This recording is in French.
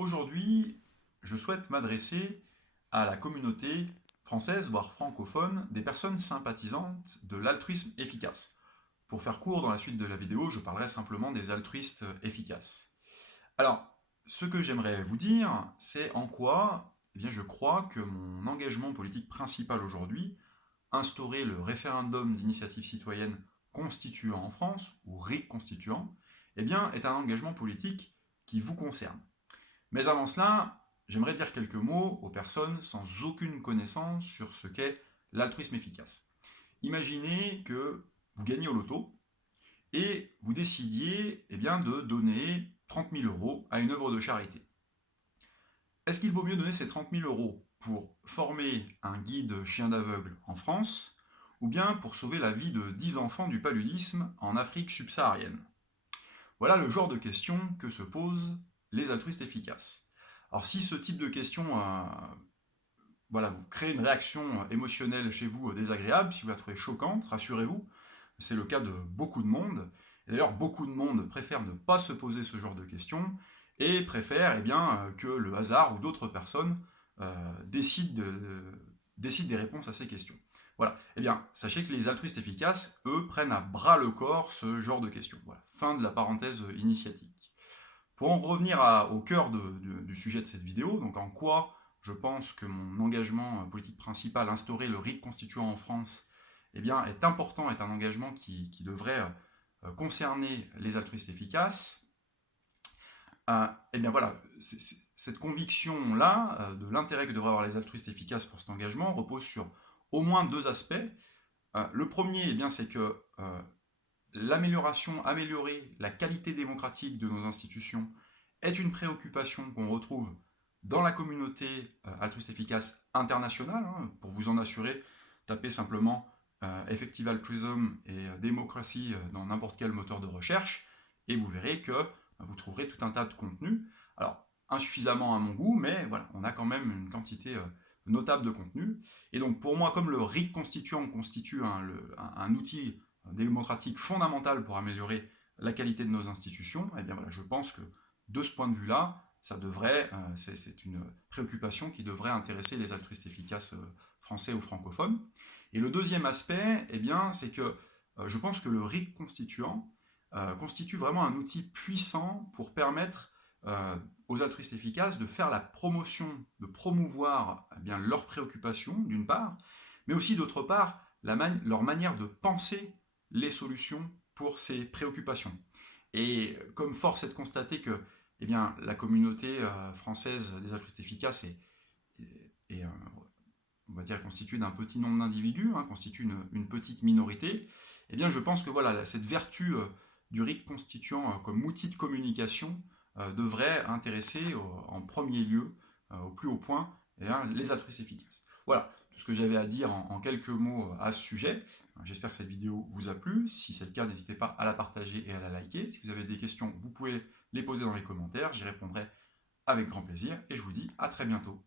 Aujourd'hui, je souhaite m'adresser à la communauté française, voire francophone, des personnes sympathisantes de l'altruisme efficace. Pour faire court, dans la suite de la vidéo, je parlerai simplement des altruistes efficaces. Alors, ce que j'aimerais vous dire, c'est en quoi je crois que mon engagement politique principal aujourd'hui, instaurer le référendum d'initiative citoyenne constituant en France, ou RIC constituant, est un engagement politique qui vous concerne. Mais avant cela, j'aimerais dire quelques mots aux personnes sans aucune connaissance sur ce qu'est l'altruisme efficace. Imaginez que vous gagnez au loto et vous décidiez de donner 30 000 euros à une œuvre de charité. Est-ce qu'il vaut mieux donner ces 30 000 euros pour former un guide chien d'aveugle en France ou bien pour sauver la vie de 10 enfants du paludisme en Afrique subsaharienne? Voilà le genre de questions que se posent les altruistes efficaces. Alors si ce type de questions vous crée une réaction émotionnelle chez vous désagréable, si vous la trouvez choquante, rassurez-vous, c'est le cas de beaucoup de monde. Et d'ailleurs, beaucoup de monde préfère ne pas se poser ce genre de questions et préfère que le hasard ou d'autres personnes décident des réponses à ces questions. Voilà. Sachez que les altruistes efficaces, eux, prennent à bras le corps ce genre de questions. Voilà. Fin de la parenthèse initiatique. Pour en revenir au cœur du sujet de cette vidéo, donc en quoi je pense que mon engagement politique principal, instaurer le RIC constituant en France, est important, est un engagement qui devrait concerner les altruistes efficaces. Cette conviction-là, de l'intérêt que devraient avoir les altruistes efficaces pour cet engagement, repose sur au moins deux aspects. Le premier, c'est que améliorer la qualité démocratique de nos institutions est une préoccupation qu'on retrouve dans la communauté altruiste efficace internationale. Pour vous en assurer, tapez simplement Effective Altruism et démocratie dans n'importe quel moteur de recherche et vous verrez que vous trouverez tout un tas de contenus. Alors, insuffisamment à mon goût, mais voilà, on a quand même une quantité notable de contenu. Et donc pour moi, comme le RIC constituant constitue un outil démocratique fondamental pour améliorer la qualité de nos institutions, je pense que de ce point de vue-là, c'est une préoccupation qui devrait intéresser les altruistes efficaces français ou francophones. Et le deuxième aspect, c'est que je pense que le RIC constituant constitue vraiment un outil puissant pour permettre aux altruistes efficaces de faire la promotion, de promouvoir leurs préoccupations, d'une part, mais aussi d'autre part, leur manière de penser les solutions pour ces préoccupations. Et comme force est de constater que la communauté française des altruistes efficaces est on va dire, constituée d'un petit nombre d'individus, constitue une petite minorité, je pense que voilà, cette vertu du RIC constituant comme outil de communication devrait intéresser en premier lieu, au plus haut point, les altruistes efficaces. Voilà tout ce que j'avais à dire en quelques mots à ce sujet. J'espère que cette vidéo vous a plu. Si c'est le cas, n'hésitez pas à la partager et à la liker. Si vous avez des questions, vous pouvez les poser dans les commentaires. J'y répondrai avec grand plaisir et je vous dis à très bientôt.